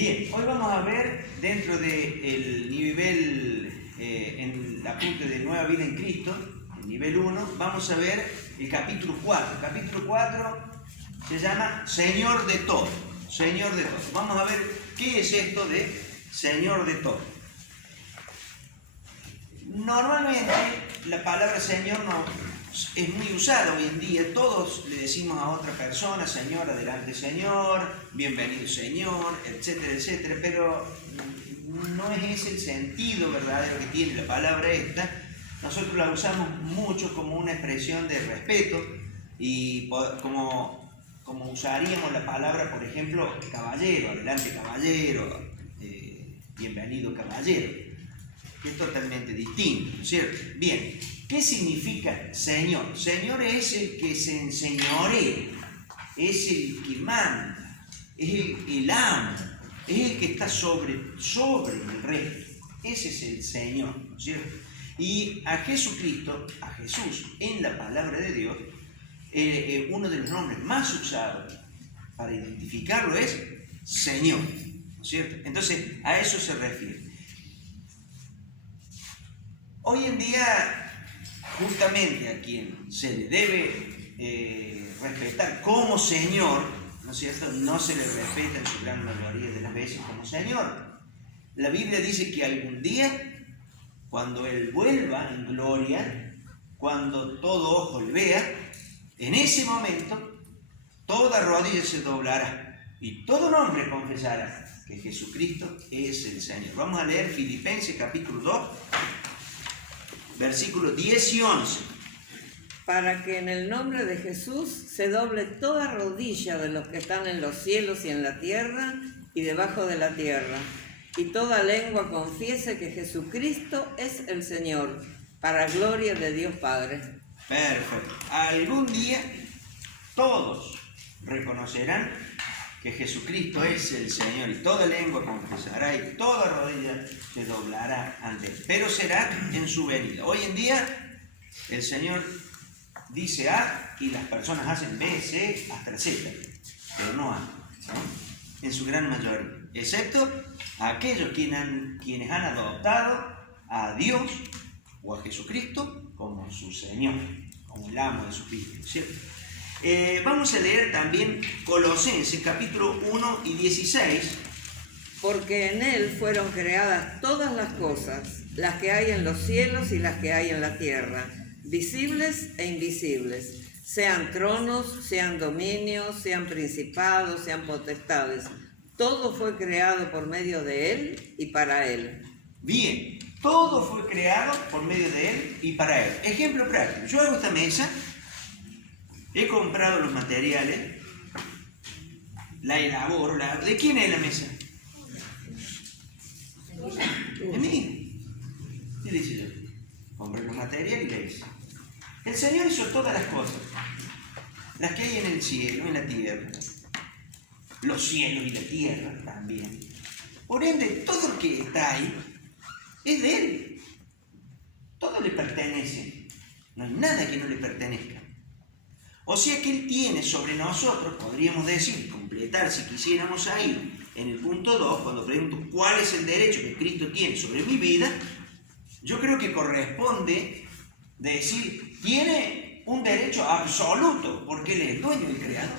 Bien, hoy vamos a ver dentro del nivel, en la punta de Nueva Vida en Cristo, el nivel 1, vamos a ver el capítulo 4. El capítulo 4 se llama Señor de todo. Señor de todo. Vamos a ver qué es esto de Señor de todo. Normalmente la palabra Señor no es muy usada hoy en día. Todos le decimos a otra persona, Señor, adelante Señor, bienvenido Señor, etcétera, etcétera, pero no es ese el sentido verdadero que tiene la palabra esta. Nosotros la usamos mucho como una expresión de respeto y como usaríamos la palabra, por ejemplo, caballero, adelante caballero, bienvenido caballero. Es totalmente distinto, ¿no es cierto? Bien, ¿qué significa Señor? Señor es el que se enseñorea, es el que manda, es el amo, es el que está sobre el resto. Ese es el Señor, ¿no es cierto? Y a Jesucristo, a Jesús, en la palabra de Dios, uno de los nombres más usados para identificarlo es Señor, ¿no es cierto? Entonces, a eso se refiere. Hoy en día, justamente a quien se le debe respetar como Señor, ¿no es cierto?, no se le respeta en su gran mayoría de las veces como Señor. La Biblia dice que algún día, cuando Él vuelva en gloria, cuando todo ojo le vea, en ese momento, toda rodilla se doblará y todo nombre confesará que Jesucristo es el Señor. Vamos a leer Filipenses capítulo 2. Versículos 10 y 11. Para que en el nombre de Jesús se doble toda rodilla de los que están en los cielos y en la tierra y debajo de la tierra, y toda lengua confiese que Jesucristo es el Señor, para gloria de Dios Padre. Perfecto. Algún día todos reconocerán que Jesucristo es el Señor y toda lengua confesará y toda rodilla se doblará ante Él. Pero será en su venida. Hoy en día el Señor dice A y las personas hacen B, C, hasta Z, pero no A, ¿no? En su gran mayoría, excepto aquellos quienes han adoptado a Dios o a Jesucristo como su Señor, como el amo de su vida, ¿cierto? Vamos a leer también Colosenses capítulo 1 y 16. Porque en Él fueron creadas todas las cosas, las que hay en los cielos y las que hay en la tierra, visibles e invisibles, sean tronos, sean dominios, sean principados, sean potestades. Todo fue creado por medio de Él y para Él. Bien, todo fue creado por medio de Él y para Él. Ejemplo práctico. Yo hago esta mesa. He comprado los materiales, la elaboro. ¿De quién es la mesa? De mí. ¿Qué le hice yo? Compré los materiales y la hice. El Señor hizo todas las cosas, las que hay en el cielo, en la tierra, los cielos y la tierra también. Por ende, todo lo que está ahí es de Él. Todo le pertenece. No hay nada que no le pertenezca. O sea que Él tiene sobre nosotros, podríamos decir, completar si quisiéramos ahí, en el punto 2, cuando pregunto cuál es el derecho que Cristo tiene sobre mi vida, yo creo que corresponde decir, tiene un derecho absoluto, porque Él es el dueño y el creador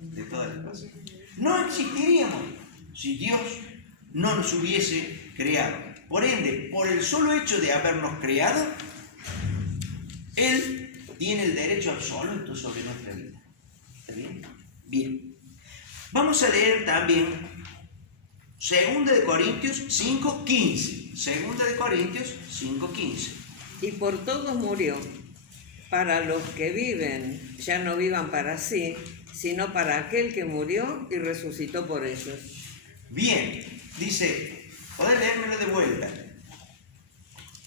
de todas las cosas. No existiríamos si Dios no nos hubiese creado. Por ende, por el solo hecho de habernos creado, Él tiene el derecho absoluto sobre nuestra vida. ¿Está bien? Bien. Vamos a leer también 2 Corintios 5:15. 2 Corintios 5:15. Y por todos murió, para los que viven, ya no vivan para sí, sino para aquel que murió y resucitó por ellos. Bien, dice, ¿podés leérmelo de vuelta?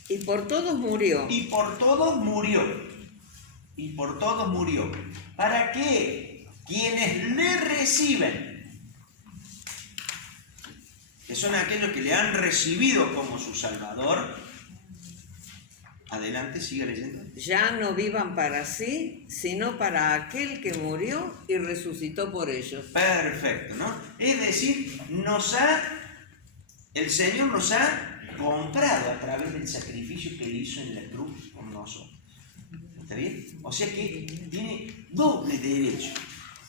Y por todos murió. Y por todos murió. Y por todos murió. ¿Para qué? Quienes le reciben, que son aquellos que le han recibido como su Salvador, Adelante, siga leyendo. Ya no vivan para sí, sino para aquel que murió y resucitó por ellos. Perfecto, ¿no? Es decir, el Señor nos ha comprado a través del sacrificio que Él hizo en la cruz por nosotros. ¿Está bien? O sea que tiene doble derecho.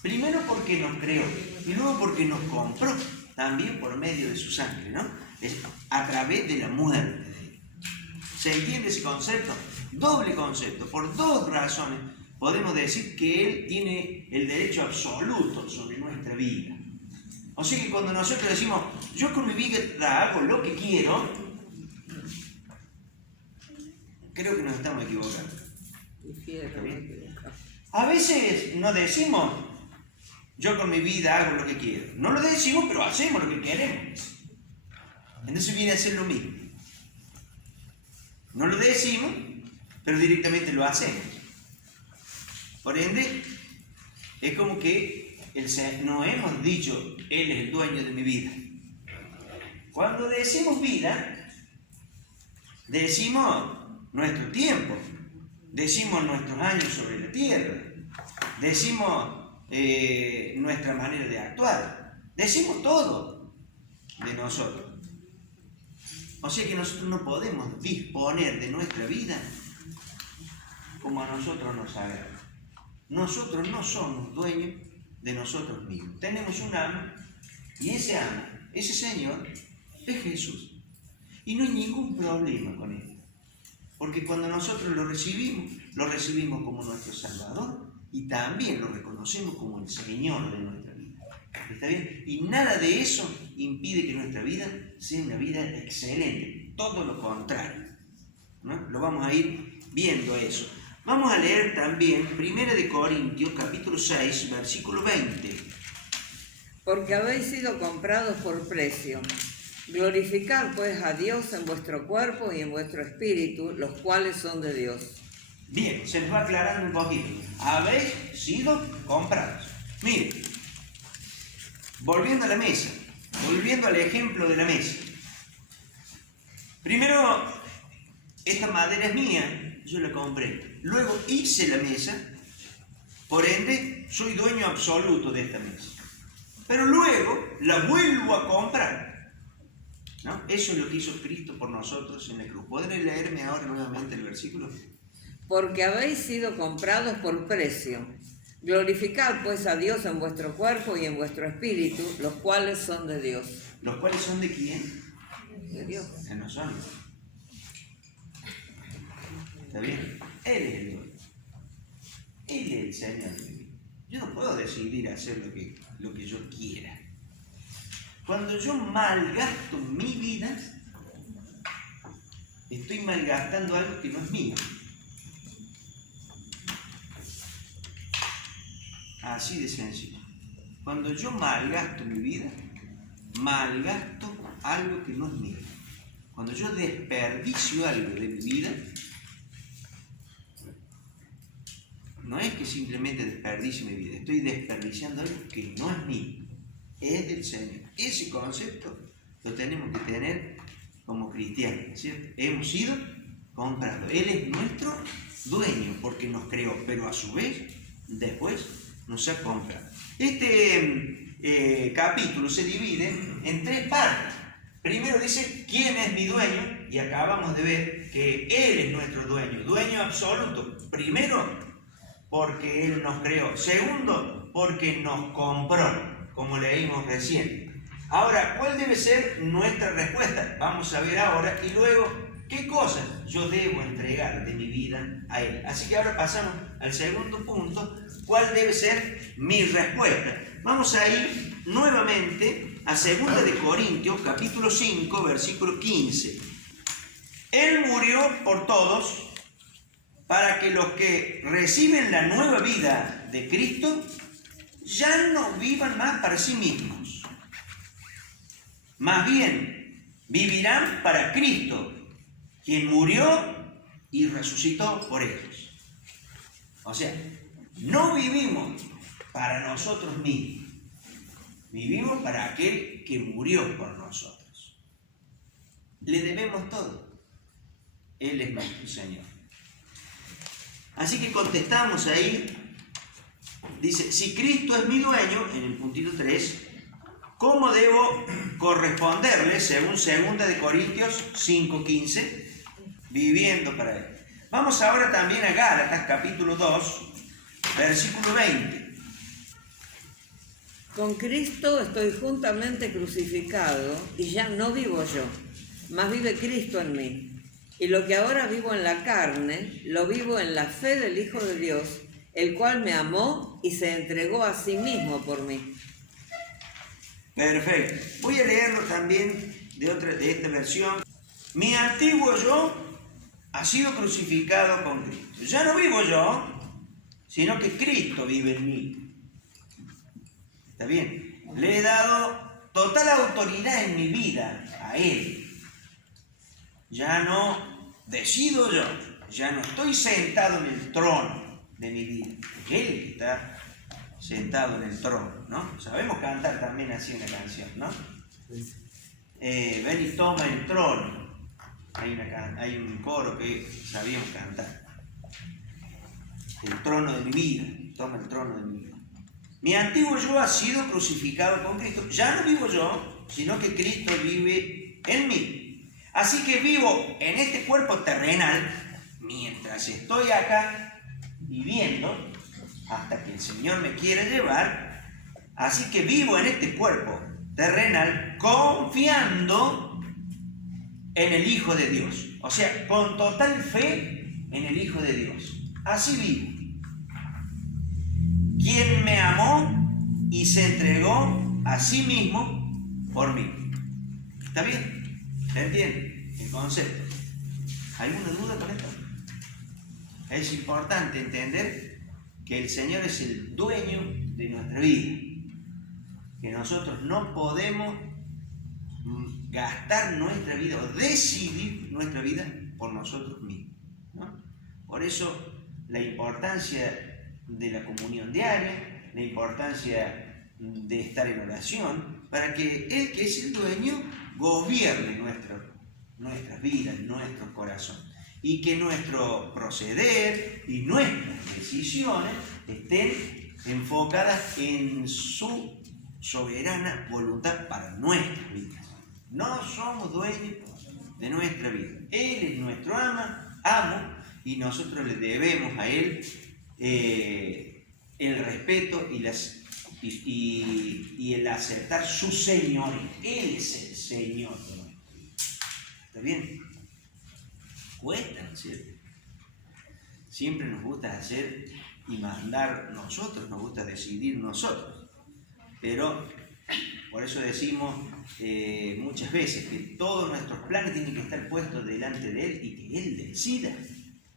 Primero porque nos creó y luego porque nos compró también por medio de su sangre, ¿no? Es a través de la muerte. ¿Se entiende ese concepto? Doble concepto. Por dos razones podemos decir que Él tiene el derecho absoluto sobre nuestra vida. O sea que cuando nosotros decimos, yo con mi vida hago lo que quiero, creo que nos estamos equivocando. A veces no decimos, yo con mi vida hago lo que quiero. No lo decimos, pero hacemos lo que queremos. Entonces viene a ser lo mismo. No lo decimos, pero directamente lo hacemos. Por ende, es como que no hemos dicho, Él es el dueño de mi vida. Cuando decimos vida, decimos nuestro tiempo, decimos nuestros años sobre la tierra, decimos nuestra manera de actuar, decimos todo de nosotros. O sea que nosotros no podemos disponer de nuestra vida como a nosotros nos agrada. Nosotros no somos dueños de nosotros mismos. Tenemos un amo y ese amo, ese Señor, es Jesús. Y no hay ningún problema con él. Porque cuando nosotros lo recibimos como nuestro Salvador y también lo reconocemos como el Señor de nuestra vida. ¿Está bien? Y nada de eso impide que nuestra vida sea una vida excelente. Todo lo contrario, ¿no? Lo vamos a ir viendo eso. Vamos a leer también 1 Corintios capítulo 6, versículo 20. Porque habéis sido comprados por precio. Glorificad pues a Dios en vuestro cuerpo y en vuestro espíritu, los cuales son de Dios. Bien, se nos va aclarando un poquito. Habéis sido comprados. Miren, volviendo a la mesa, volviendo al ejemplo de la mesa. Primero, esta madera es mía, yo la compré. Luego hice la mesa, por ende, soy dueño absoluto de esta mesa. Pero luego la vuelvo a comprar, ¿no? Eso es lo que hizo Cristo por nosotros en la cruz. ¿Podré leerme ahora nuevamente el versículo? Porque habéis sido comprados por precio. Glorificad pues a Dios en vuestro cuerpo y en vuestro espíritu, los cuales son de Dios. ¿Los cuales son de quién? De Dios. Que no son. ¿Está bien? Él es el dueño. Él es el Señor de mi vida. Yo no puedo decidir hacer lo que yo quiera. Cuando yo malgasto mi vida, estoy malgastando algo que no es mío. Así de sencillo. Cuando yo malgasto mi vida, malgasto algo que no es mío. Cuando yo desperdicio algo de mi vida, no es que simplemente desperdicie mi vida, estoy desperdiciando algo que no es mío, es del Señor. Ese concepto lo tenemos que tener como cristianos, ¿cierto? Hemos sido comprados. Él es nuestro dueño porque nos creó, pero a su vez, después nos ha comprado. Este capítulo se divide en tres partes. Primero dice, ¿quién es mi dueño? Y acabamos de ver que Él es nuestro dueño, dueño absoluto. Primero, porque Él nos creó. Segundo, porque nos compró, como leímos recién. Ahora, ¿cuál debe ser nuestra respuesta? Vamos a ver ahora. Y luego, ¿qué cosas yo debo entregar de mi vida a Él? Así que ahora pasamos al segundo punto. ¿Cuál debe ser mi respuesta? Vamos a ir nuevamente a 2 Corintios, capítulo 5, versículo 15. Él murió por todos, para que los que reciben la nueva vida de Cristo ya no vivan más para sí mismos. Más bien, vivirán para Cristo, quien murió y resucitó por ellos. O sea, no vivimos para nosotros mismos, vivimos para aquel que murió por nosotros. Le debemos todo. Él es nuestro Señor. Así que contestamos ahí, dice, si Cristo es mi dueño, en el puntito 3, ¿cómo debo corresponderle según 2 Corintios 5:15? Viviendo para Él. Vamos ahora también a Gálatas, capítulo 2, versículo 20. Con Cristo estoy juntamente crucificado y ya no vivo yo, mas vive Cristo en mí. Y lo que ahora vivo en la carne, lo vivo en la fe del Hijo de Dios, el cual me amó y se entregó a sí mismo por mí. Perfecto. Voy a leerlo también de esta versión. Mi antiguo yo ha sido crucificado con Cristo. Ya no vivo yo, sino que Cristo vive en mí. ¿Está bien? Le he dado total autoridad en mi vida a Él. Ya no decido yo, ya no estoy sentado en el trono de mi vida. Es Él que está sentado en el trono, ¿no? Sabemos cantar también así una canción, ¿no? Ven y toma el trono. Hay un coro que sabíamos cantar. El trono de mi vida, toma el trono de mi vida. Mi antiguo yo ha sido crucificado con Cristo. Ya no vivo yo, sino que Cristo vive en mí. Así que vivo en este cuerpo terrenal, mientras estoy acá viviendo, hasta que el Señor me quiera llevar. Así que vivo en este cuerpo terrenal, confiando en el Hijo de Dios. O sea, con total fe en el Hijo de Dios. Así vivo. Quien me amó y se entregó a sí mismo por mí. ¿Está bien? ¿Se entiende el concepto? ¿Alguna duda con esto? Es importante entender que el Señor es el dueño de nuestra vida. Que nosotros no podemos gastar nuestra vida o decidir nuestra vida por nosotros mismos, ¿no? Por eso la importancia de la comunión diaria, la importancia de estar en oración, para que Él, que es el dueño, gobierne nuestras vidas, nuestro corazón, y que nuestro proceder y nuestras decisiones estén enfocadas en su soberana voluntad para nuestras vidas. No somos dueños de nuestra vida. Él es nuestro amo, y nosotros le debemos a Él el respeto y el aceptar su señoría. Él es el Señor de nuestra vida. ¿Está bien? Cuesta, ¿no es cierto? Siempre nos gusta hacer y mandar nosotros, nos gusta decidir nosotros. Pero por eso decimos muchas veces que todos nuestros planes tienen que estar puestos delante de Él y que Él decida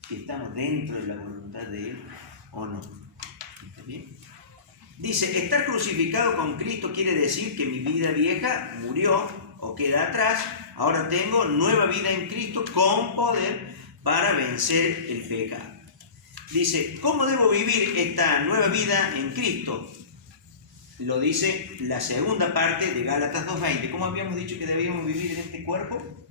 si estamos dentro de la voluntad de Él o no. ¿Está bien? Dice, estar crucificado con Cristo quiere decir que mi vida vieja murió o queda atrás. Ahora tengo nueva vida en Cristo con poder para vencer el pecado. Dice, ¿cómo debo vivir esta nueva vida en Cristo? Lo dice la segunda parte de Gálatas 2:20. ¿Cómo habíamos dicho que debíamos vivir en este cuerpo?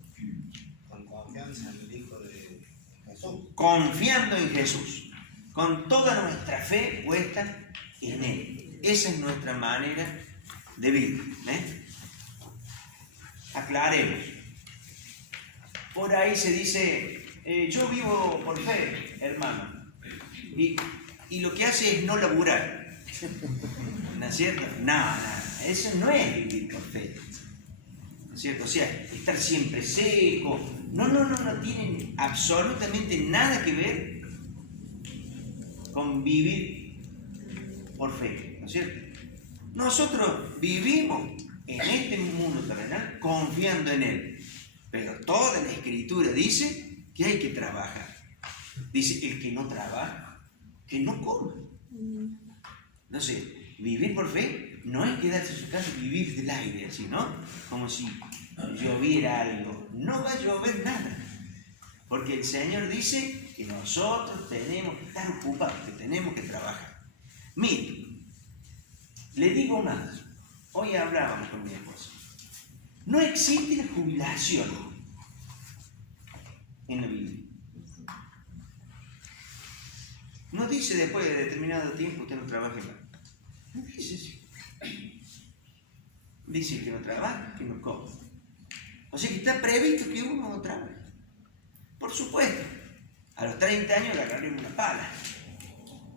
Con confianza en el Hijo de Jesús. Confiando en Jesús, con toda nuestra fe puesta en Él. Esa es nuestra manera de vivir. Aclaremos. Por ahí se dice, yo vivo por fe, hermano. Y lo que hace es no laburar. ¿No es cierto? No, eso no es vivir por fe. ¿No es cierto? O sea, estar siempre seco. No tienen absolutamente nada que ver con vivir por fe. ¿No es cierto? Nosotros vivimos en este mundo terrenal confiando en Él. Pero toda la Escritura dice que hay que trabajar. Dice, el que no trabaja, que no come. No sé, vivir por fe no es quedarse en su casa y vivir del aire, así, ¿no? Como si lloviera algo. No va a llover nada. Porque el Señor dice que nosotros tenemos que estar ocupados, que tenemos que trabajar. Mire, le digo más. Hoy hablábamos con mi esposa. No existe la jubilación en la Biblia. No dice después de determinado tiempo usted no trabaje más. No dice eso. Dice que no trabaja, que no come. O sea que está previsto que uno no trabaje. Por supuesto, a los 30 años le agarraremos una pala.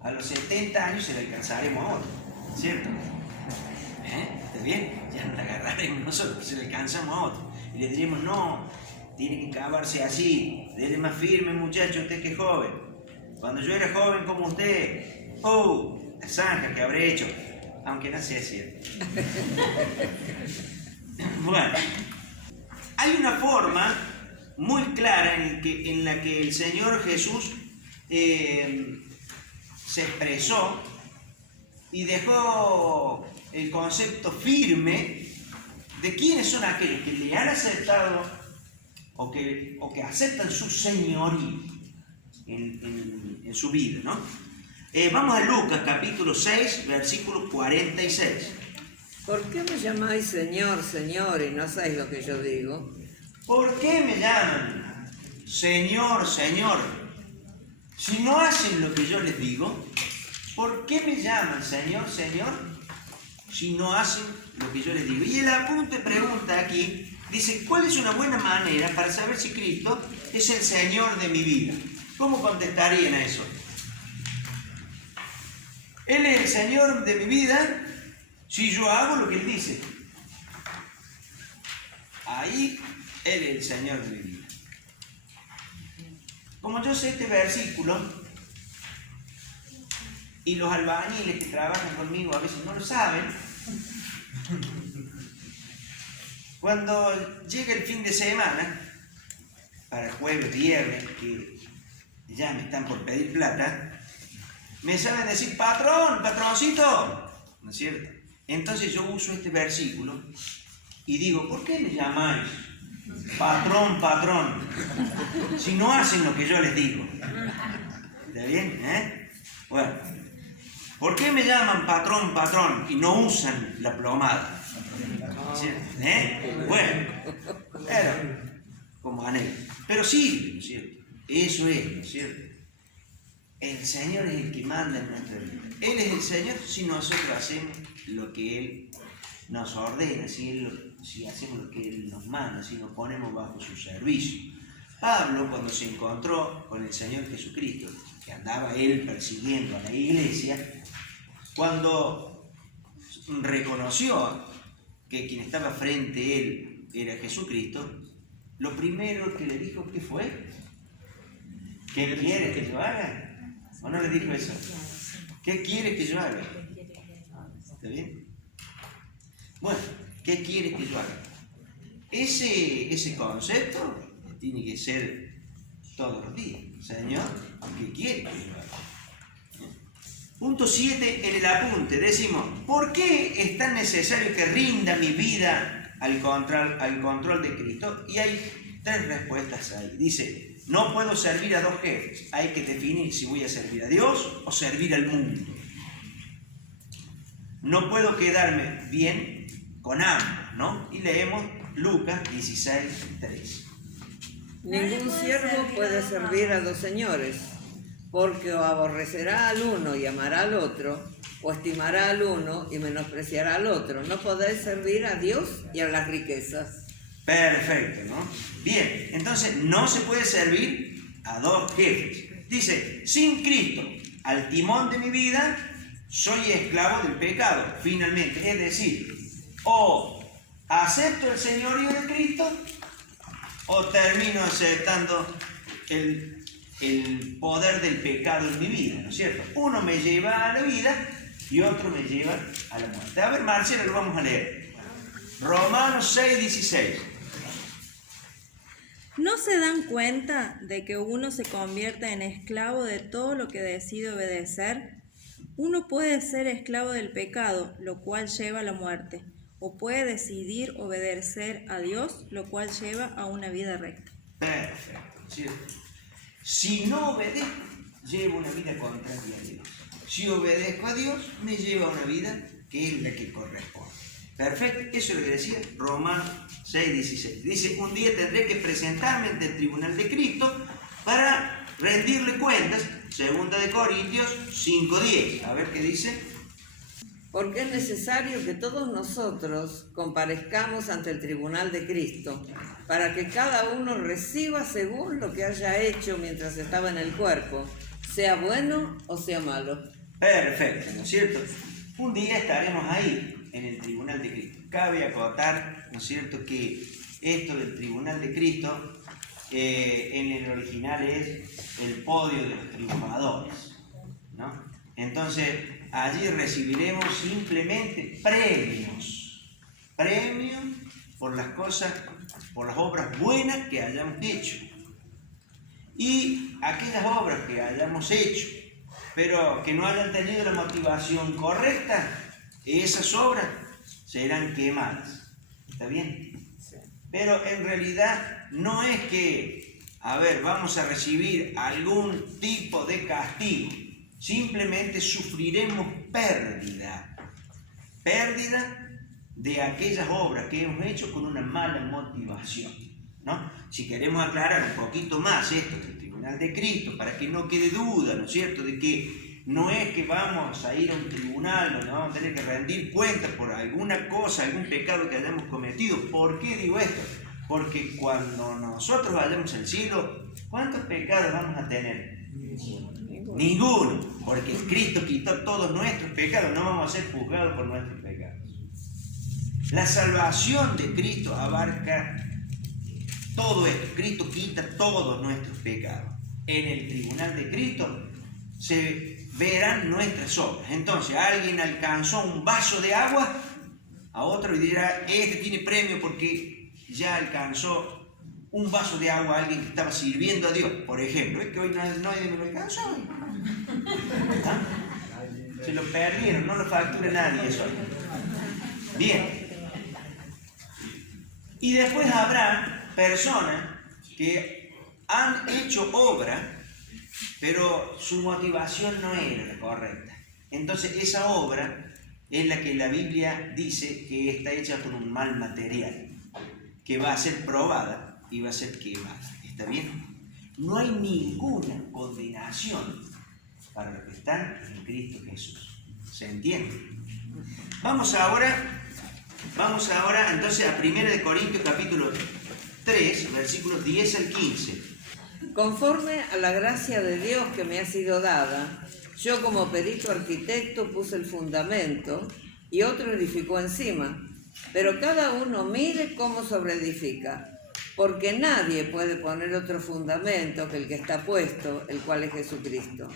A los 70 años se le alcanzaremos a otro. ¿Cierto? ¿Está bien? Ya no le agarraremos nosotros, se le alcanzamos a otro. Y le diremos, no, tiene que cavarse así. Dele más firme, muchacho, usted que es joven. Cuando yo era joven como usted, la zanja que habré hecho. Aunque no sea cierto. Bueno, hay una forma muy clara en la que el Señor Jesús se expresó y dejó el concepto firme de quiénes son aquellos que le han aceptado o que aceptan su señorío en su vida, ¿no? Vamos a Lucas capítulo 6, versículo 46. ¿Por qué me llamáis Señor, Señor y no hacéis lo que yo digo? ¿Por qué me llaman Señor, Señor? Si no hacen lo que yo les digo, ¿por qué me llaman Señor, Señor? Si no hacen lo que yo les digo. Y el apunte pregunta aquí, dice, ¿cuál es una buena manera para saber si Cristo es el Señor de mi vida? ¿Cómo contestarían a eso? Él es el Señor de mi vida si yo hago lo que Él dice. Ahí Él es el Señor de mi vida. Como yo sé este versículo, y los albañiles que trabajan conmigo a veces no lo saben, cuando llega el fin de semana, para jueves, viernes, que ya me están por pedir plata, me saben decir, patrón, patroncito, ¿no es cierto? Entonces yo uso este versículo y digo, ¿por qué me llamáis patrón, patrón? Si no hacen lo que yo les digo. ¿Está bien? Bueno, ¿por qué me llaman patrón, patrón y no usan la plomada? ¿Cierto? Bueno, pero como anhelo. Pero sí, ¿no es cierto? Eso es, ¿no es cierto? El Señor es el que manda en nuestra vida. Él es el Señor si nosotros hacemos lo que Él nos ordena, si hacemos lo que Él nos manda, si nos ponemos bajo su servicio. Pablo, cuando se encontró con el Señor Jesucristo, que andaba Él persiguiendo a la iglesia, cuando reconoció que quien estaba frente a Él era Jesucristo, lo primero que le dijo, ¿qué fue? ¿Qué quiere que yo haga? ¿O no le dijo eso? ¿Qué quiere que yo haga? ¿Está bien? Bueno, ¿qué quiere que yo haga? Ese concepto tiene que ser todos los días. Señor, ¿qué quiere que yo haga? Punto 7 en el apunte. Decimos, ¿por qué es tan necesario que rinda mi vida al control de Cristo? Y hay 3 respuestas ahí. Dice, no puedo servir a 2 jefes. Hay que definir si voy a servir a Dios o servir al mundo. No puedo quedarme bien con ambos, ¿no? Y leemos Lucas 16:3. Ningún siervo puede servir a 2 señores, porque o aborrecerá al uno y amará al otro, o estimará al uno y menospreciará al otro. No podéis servir a Dios y a las riquezas. Perfecto, ¿no? Bien, entonces no se puede servir a 2 jefes. Dice, sin Cristo, al timón de mi vida, soy esclavo del pecado, finalmente. Es decir, o acepto el señorío de Cristo, o termino aceptando el poder del pecado en mi vida, ¿no es cierto? Uno me lleva a la vida y otro me lleva a la muerte. A ver, Marcelo, lo vamos a leer. Romanos 6:16. ¿No se dan cuenta de que uno se convierte en esclavo de todo lo que decide obedecer? Uno puede ser esclavo del pecado, lo cual lleva a la muerte, o puede decidir obedecer a Dios, lo cual lleva a una vida recta. Perfecto, ¿cierto? Si no obedezco, llevo una vida contraria a Dios. Si obedezco a Dios, me lleva a una vida que es la que corresponde. Perfecto, eso es lo que decía Romanos 6:16. Dice, un día tendré que presentarme ante el tribunal de Cristo para rendirle cuentas. 2 de Corintios 5:10. A ver qué dice. Porque es necesario que todos nosotros comparezcamos ante el tribunal de Cristo, para que cada uno reciba según lo que haya hecho mientras estaba en el cuerpo, sea bueno o sea malo. Perfecto, ¿no es cierto? Un día estaremos ahí, en el tribunal de Cristo. Cabe acotar, ¿no es cierto?, que esto del tribunal de Cristo, en el original es el podio de los triunfadores, ¿no? Entonces, allí recibiremos simplemente premios por las cosas, por las obras buenas que hayamos hecho. Y aquellas obras que hayamos hecho, pero que no hayan tenido la motivación correcta, esas obras serán quemadas. ¿Está bien? Pero en realidad no es que, vamos a recibir algún tipo de castigo. Simplemente sufriremos pérdida de aquellas obras que hemos hecho con una mala motivación, ¿no? Si queremos aclarar un poquito más esto del tribunal de Cristo, para que no quede duda, ¿no es cierto?, de que no es que vamos a ir a un tribunal donde vamos a tener que rendir cuentas por alguna cosa, algún pecado que hayamos cometido. ¿Por qué digo esto? Porque cuando nosotros vayamos al cielo, ¿cuántos pecados vamos a tener? Ninguno, porque Cristo quitó todos nuestros pecados, no vamos a ser juzgados por nuestros pecados. La salvación de Cristo abarca todo esto. Cristo quita todos nuestros pecados. En el tribunal de Cristo se verán nuestras obras. Entonces, alguien alcanzó un vaso de agua, a otro y dirá, este tiene premio porque ya alcanzó un vaso de agua a alguien que estaba sirviendo a Dios, por ejemplo. Es que hoy nadie me lo alcanzó. ¿Ah? Se lo perdieron, no lo factura nadie eso. Bien. Y después habrá personas que han hecho obra, pero su motivación no era la correcta. Entonces esa obra es la que la Biblia dice que está hecha con un mal material, que va a ser probada y va a ser quemada. ¿Está bien? No hay ninguna condenación para los que están en Cristo Jesús. ¿Se entiende? Vamos ahora entonces a 1 de Corintios capítulo 3, versículos 10 al 15. Conforme a la gracia de Dios que me ha sido dada, yo como perito arquitecto puse el fundamento y otro edificó encima, pero cada uno mire cómo sobreedifica, porque nadie puede poner otro fundamento que el que está puesto, el cual es Jesucristo.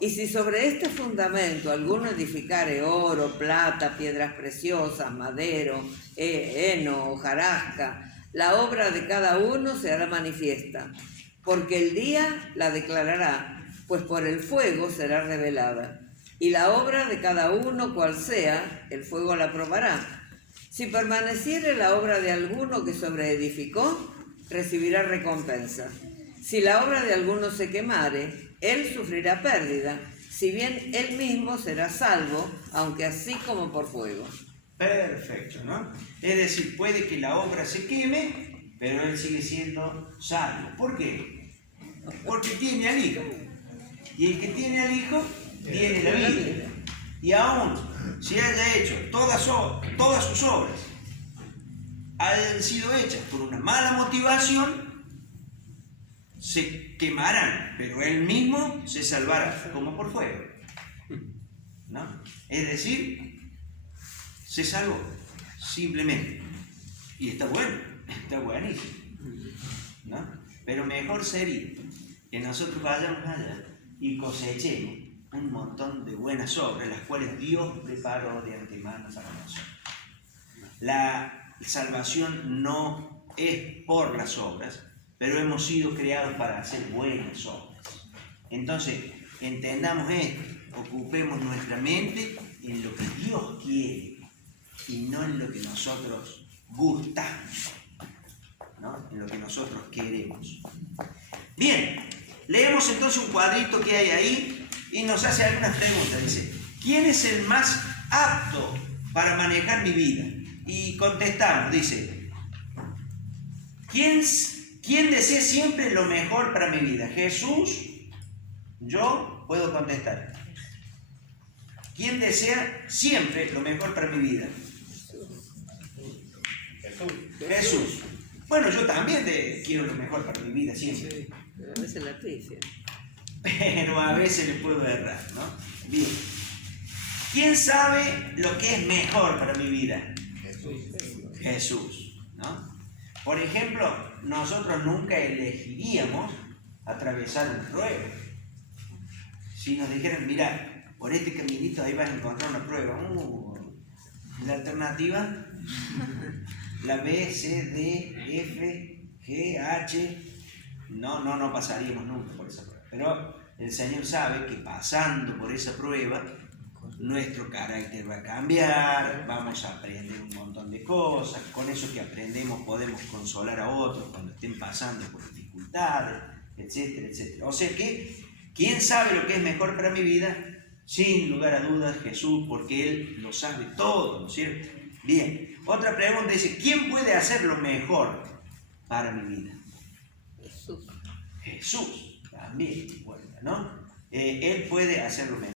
Y si sobre este fundamento alguno edificare oro, plata, piedras preciosas, madero, heno, hojarasca, la obra de cada uno se hará manifiesta, porque el día la declarará, pues por el fuego será revelada. Y la obra de cada uno, cual sea, el fuego la probará. Si permaneciere la obra de alguno que sobreedificó, recibirá recompensa. Si la obra de alguno se quemare, él sufrirá pérdida, si bien él mismo será salvo, aunque así como por fuego. Perfecto, ¿no? Es decir, puede que la obra se queme, pero él sigue siendo salvo. ¿Por qué? Porque tiene al Hijo. Y el que tiene al Hijo, tiene la vida. Y aún si haya hecho todas sus obras, hayan sido hechas por una mala motivación, se quemarán, pero él mismo se salvará, como por fuego, ¿no? Es decir, se salvó, simplemente. Y está bueno, está buenísimo, ¿no? Pero mejor sería que nosotros vayamos allá y cosechemos un montón de buenas obras, las cuales Dios preparó de antemano para nosotros. La salvación no es por las obras, pero hemos sido creados para hacer buenas obras. Entonces, entendamos esto, ocupemos nuestra mente en lo que Dios quiere y no en lo que nosotros gustamos, ¿no? En lo que nosotros queremos. Bien, leemos entonces un cuadrito que hay ahí y nos hace algunas preguntas. Dice, ¿quién es el más apto para manejar mi vida? Y contestamos, dice, ¿quién ¿Quién desea siempre lo mejor para mi vida? Jesús. Yo puedo contestar. ¿Quién desea siempre lo mejor para mi vida? Jesús. Bueno, yo también quiero lo mejor para mi vida siempre. Sí, pero a veces la pifia. Pero a veces le puedo errar, ¿no? Bien. ¿Quién sabe lo que es mejor para mi vida? Jesús, ¿no? Por ejemplo, nosotros nunca elegiríamos atravesar un prueba. Si nos dijeran, mira, por este caminito ahí vas a encontrar una prueba. La alternativa, la B, C, D, F, G, H. No pasaríamos nunca por esa prueba. Pero el Señor sabe que pasando por esa prueba, nuestro carácter va a cambiar, vamos a aprender un montón de cosas, con eso que aprendemos podemos consolar a otros cuando estén pasando por dificultades, etcétera, etcétera. O sea que, ¿quién sabe lo que es mejor para mi vida? Sin lugar a dudas Jesús, porque Él lo sabe todo, ¿no es cierto? Bien, otra pregunta dice, ¿quién puede hacer lo mejor para mi vida? Jesús. Jesús, también, bueno, ¿no? Él puede hacer lo mejor.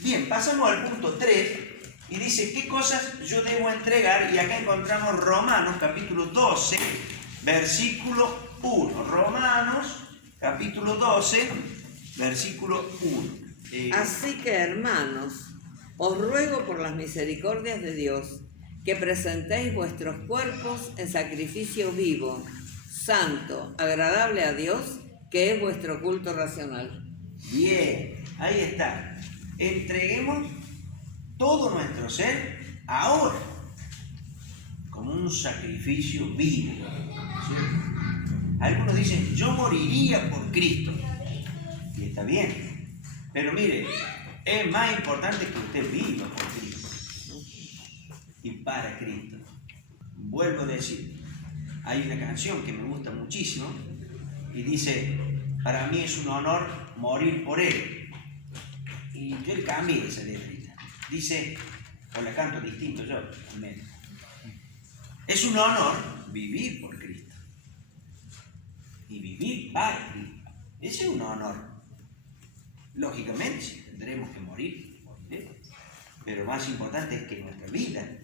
Bien, pasamos al punto 3 y dice, ¿qué cosas yo debo entregar? Y acá encontramos Romanos capítulo 12, versículo 1. Romanos capítulo 12, versículo 1. Así que, hermanos, os ruego por las misericordias de Dios que presentéis vuestros cuerpos en sacrificio vivo, santo, agradable a Dios, que es vuestro culto racional. Bien, ahí está. Entreguemos todo nuestro ser ahora, como un sacrificio vivo. ¿Cierto? Algunos dicen, yo moriría por Cristo. Y está bien. Pero mire, es más importante que usted viva por Cristo y para Cristo. Vuelvo a decir, hay una canción que me gusta muchísimo y dice, para mí es un honor morir por Él. Y yo le cambié esa letrita. Dice, o la canto distinto yo, al menos. Es un honor vivir por Cristo. Y vivir para Cristo. Ese es un honor. Lógicamente, si tendremos que morir, moriremos. Pero más importante es que nuestra vida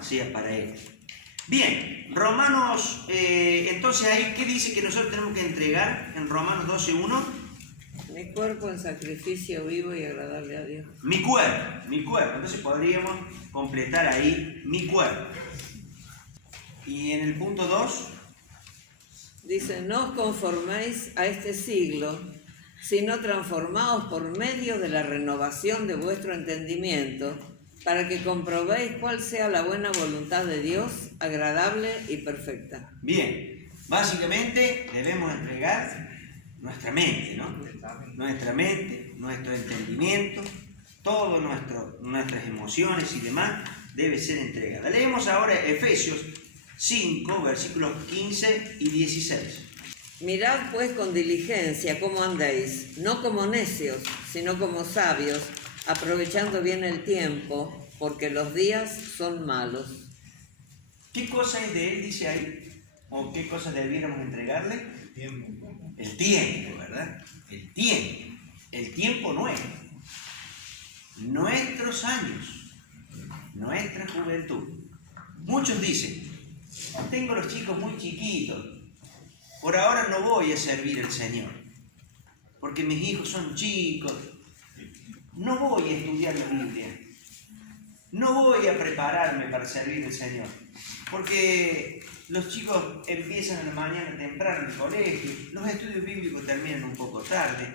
sea para Él. Bien, Romanos, entonces ahí, ¿qué dice que nosotros tenemos que entregar en Romanos 12:1? Mi cuerpo en sacrificio vivo y agradable a Dios. Mi cuerpo. Entonces podríamos completar ahí mi cuerpo. Y en el punto 2, dice, no os conforméis a este siglo, sino transformaos por medio de la renovación de vuestro entendimiento, para que comprobéis cuál sea la buena voluntad de Dios, agradable y perfecta. bien, básicamente debemos entregar nuestra mente, ¿no? Nuestra mente, nuestro entendimiento, todas nuestras emociones y demás debe ser entregada. Leemos ahora Efesios 5, versículos 15 y 16. Mirad pues con diligencia cómo andéis, no como necios, sino como sabios, aprovechando bien el tiempo, porque los días son malos. ¿Qué cosa es de Él, dice ahí? ¿O qué cosa debiéramos entregarle? Tiempo. El tiempo, ¿verdad? El tiempo. El tiempo nuestro. Nuestros años. Nuestra juventud. Muchos dicen, tengo los chicos muy chiquitos. Por ahora no voy a servir al Señor. Porque mis hijos son chicos. No voy a estudiar la Biblia. No voy a prepararme para servir al Señor. Porque los chicos empiezan a la mañana temprano en el colegio, los estudios bíblicos terminan un poco tarde,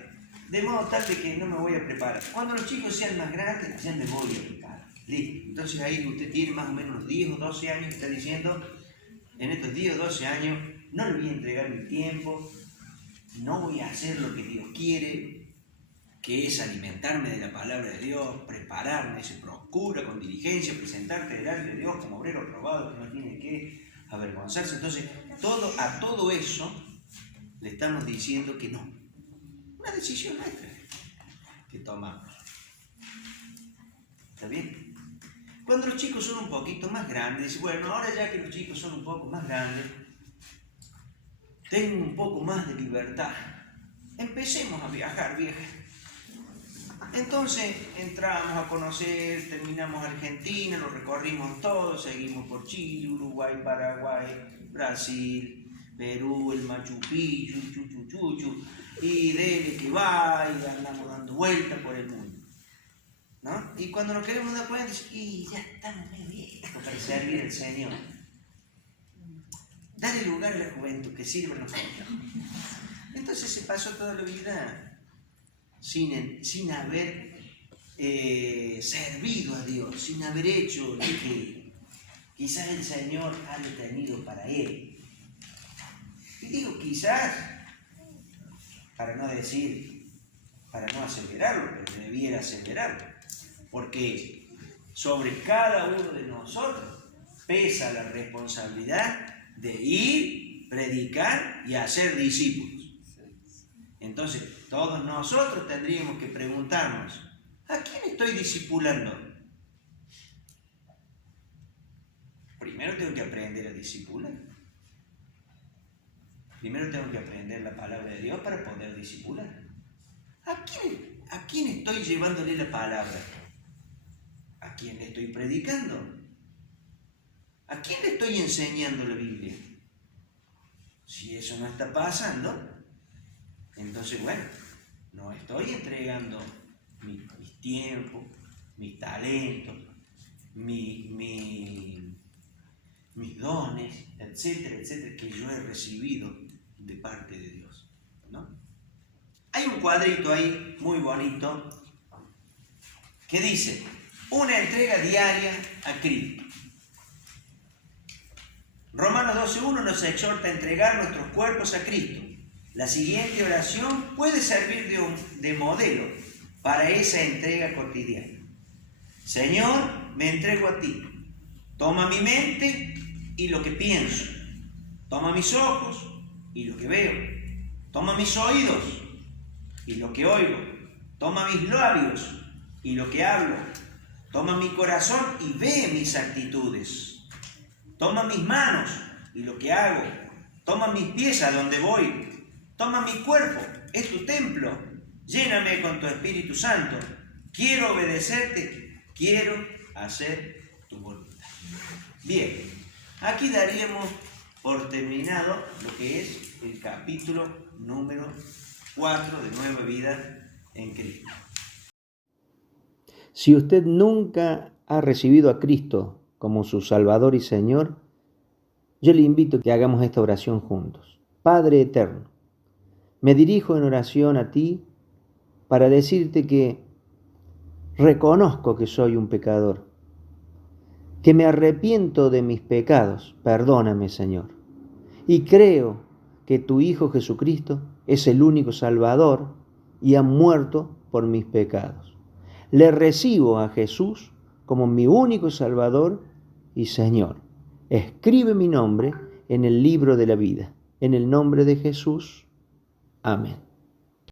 de modo tal de que no me voy a preparar. Cuando los chicos sean más grandes, ya me voy a preparar. Listo. Entonces ahí usted tiene más o menos unos 10 o 12 años que está diciendo, en estos 10 o 12 años no le voy a entregar mi tiempo, no voy a hacer lo que Dios quiere, que es alimentarme de la palabra de Dios, prepararme, se procura con diligencia, presentarte delante de Dios como obrero probado que no tiene que avergonzarse. Entonces, a todo eso le estamos diciendo que no. Una decisión nuestra que tomamos. ¿Está bien? Cuando los chicos son un poquito más grandes, dice, bueno, ahora ya que los chicos son un poco más grandes, tengo un poco más de libertad. Empecemos a viajar, vieja. Entonces entramos a conocer, terminamos Argentina, lo recorrimos todo, seguimos por Chile, Uruguay, Paraguay, Brasil, Perú, el Machu Picchu, Chuchu, y dele que va, y andamos dando vueltas por el mundo, ¿no? Y cuando nos queremos dar cuenta, y ya estamos muy viejos para servir al Señor. Dale lugar a la juventud, que sirvan los jóvenes. Entonces se pasó toda la vida sin haber servido a Dios, sin haber hecho lo que quizás el Señor haya tenido para él. Y digo quizás, para no acelerarlo, pero debiera acelerarlo, porque sobre cada uno de nosotros pesa la responsabilidad de ir, predicar y hacer discípulos. Entonces, todos nosotros tendríamos que preguntarnos, ¿a quién estoy discipulando? Primero tengo que aprender a discipular. Primero tengo que aprender la palabra de Dios para poder discipular. ¿A quién estoy llevándole la palabra? ¿A quién le estoy predicando? ¿A quién le estoy enseñando la Biblia? Si eso no está pasando, entonces, bueno, no estoy entregando mis tiempos, mis talentos, mis dones, etcétera, etcétera, que yo he recibido de parte de Dios, ¿no? Hay un cuadrito ahí muy bonito que dice, una entrega diaria a Cristo. Romanos 12:1 nos exhorta a entregar nuestros cuerpos a Cristo. La siguiente oración puede servir de modelo para esa entrega cotidiana. Señor, me entrego a ti. Toma mi mente y lo que pienso. Toma mis ojos y lo que veo. Toma mis oídos y lo que oigo. Toma mis labios y lo que hablo. Toma mi corazón y ve mis actitudes. Toma mis manos y lo que hago. Toma mis pies a donde voy. Toma mi cuerpo, es tu templo. Lléname con tu Espíritu Santo. Quiero obedecerte, quiero hacer tu voluntad. Bien, aquí daríamos por terminado lo que es el capítulo número 4 de Nueva Vida en Cristo. Si usted nunca ha recibido a Cristo como su Salvador y Señor, yo le invito a que hagamos esta oración juntos. Padre eterno, me dirijo en oración a ti para decirte que reconozco que soy un pecador, que me arrepiento de mis pecados, perdóname, Señor, y creo que tu Hijo Jesucristo es el único Salvador y ha muerto por mis pecados. Le recibo a Jesús como mi único Salvador y Señor. Escribe mi nombre en el libro de la vida. En el nombre de Jesús. Amén.